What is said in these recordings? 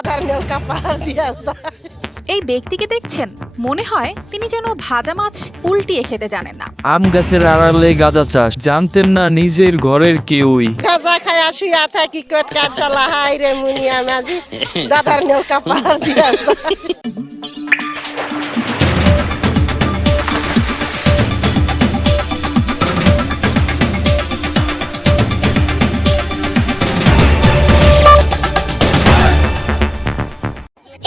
দাদার নৌকা পাহাড় দিয়ে যায়। এই ব্যক্তিকে দেখছেন, মনে হয় তিনি যেন ভাজা মাছ উল্টিয়ে খেতে জানেন না। আম গাছের আড়ালে গাঁজা চাষ, জানতেন না নিজের ঘরের কেউই। গাঁজা খায় শুয়া থাকি কট কাটলা হাই রে মুনিয়া মাঝি দাদার নৌকা পাহাড় দিয়ে যায়।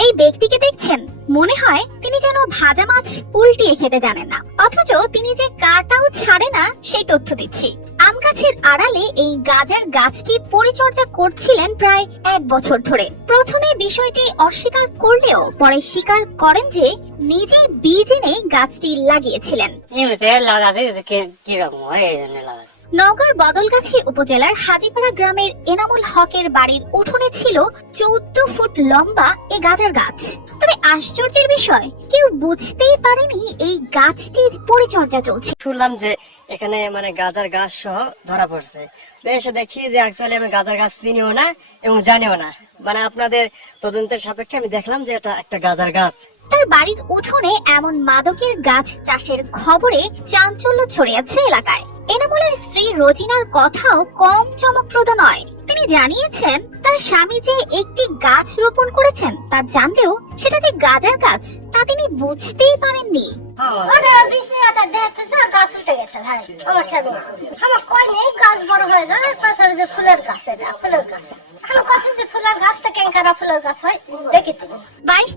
এই ব্যক্তিকে দেখছেন, মনে হয় তিনি যেন ভাজা মাছ উল্টিয়ে খেতে জানেন না, অথচ তিনি যে কাটাও ছাড়ে না সেই তথ্য দিচ্ছি। আম গাছের আড়ালে এই গাজার গাছটি পরিচর্যা করছিলেন প্রায় 1 বছর ধরে। প্রথমে বিষয়টি অস্বীকার করলেও পরে স্বীকার করেন যে নিজে বীজ এনে গাছটি লাগিয়েছিলেন। নওগাঁর বদলগাছি উপজেলার হাজীপাড়া গ্রামের এনামুল হকের বাড়ির উঠোনে ছিল 14 ফুট লম্বা এই গাজার গাছ। তবে আশ্চর্যের বিষয়, কেউ বুঝতেই পারেনি এই গাছটির পরিচর্যা চলছে। শুনলাম যে এখানে মানে গাজার গাছ সহ ধরা পড়ছে, এসে দেখি যে অ্যাকচুয়ালি আমি গাজার গাছ চিনিও না এবং জানিও না, মানে আপনাদের তদন্তের সাপেক্ষে আমি দেখলাম যে এটা একটা গাজার গাছ। তার বাড়ির উঠোনে এমন মাদকের গাছ চাষের খবরে চাঞ্চল্য ছড়িয়েছে এলাকায়। এনামুলের স্ত্রী রোজিনার কথাও কম চমকপ্রদ নয়। তিনি জানিয়েছেন, তার স্বামী যে একটি গাছ রোপণ করেছেন তা জানলেও সেটা যে গাজার গাছ তা তিনি বুঝতেই পারেননি।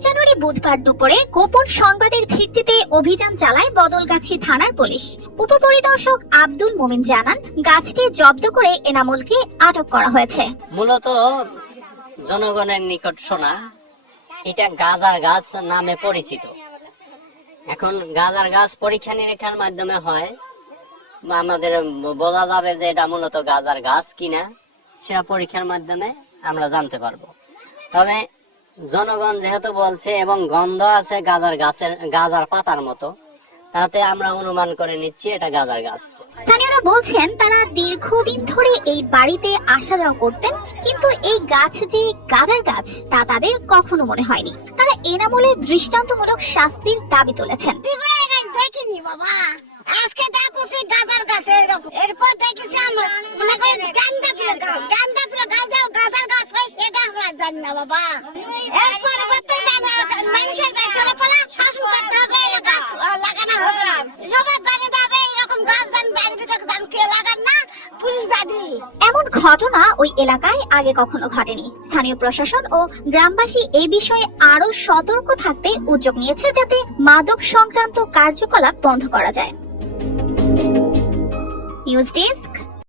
জানুয়ারি বুধবার দুপুরে গোপন সংবাদের ভিত্তিতে অভিযান চালায় বদলগাছি থানার পুলিশ। উপপরিদর্শক আব্দুল মোমিন জানান, গাছটি জব্দ করে এনামুলকে আটক করা হয়েছে। মূলত জনগণের নিকট শোনা এটা গাজার গাছ নামে পরিচিত। এখন গাজার গাছ পরীক্ষা নিরীক্ষার মাধ্যমে হয়, আমাদের বোঝা যাবে যে এটা মূলত গাজার গাছ কিনা, সেটা পরীক্ষার মাধ্যমে আমরা জানতে পারবো। তবে জনগণ যেহেতু বলছে এবং গন্ধ আছে গাজার পাতার মতো, তাতে আমরা অনুমান করে নিচ্ছি এটা গাজার গাছ। স্থানীয়রা বলছেন, তারা দীর্ঘদিন ধরে এই বাড়িতে আসা যাওয়া করতেন, কিন্তু এই গাছ যে গাজার গাছ তা তাদের কখনো মনে হয়নি। তারা এনামুলের দৃষ্টান্তমূলক শাস্তির দাবি তুলেছেন। দেখিনি বাবা, আজকে দেখছি গাজার গাছ এরকম, এরপর দেখেছি আমরা মনে করি গাঁদা ফুলের গাছ, গাজার গাছ হয় সেটা আমরা জানি না বাবা। এরপর মানুষের চলে পড়া শাসন করতে হবে, গাছ লাগানো হবে না, সবাই জানে যাবে এরকম গাছ জান বাড়ির ভিতরে জান কে লাগান না, পুলিশ বাদী। এমন ঘটনা ওই এলাকায় আগে কখনো ঘটেনি। স্থানীয় প্রশাসন ও গ্রামবাসী এই বিষয়ে আরো সতর্ক থাকতে উদ্যোগ নিয়েছে, যাতে মাদক সংক্রান্ত কার্যকলাপ বন্ধ করা যায়। News desk.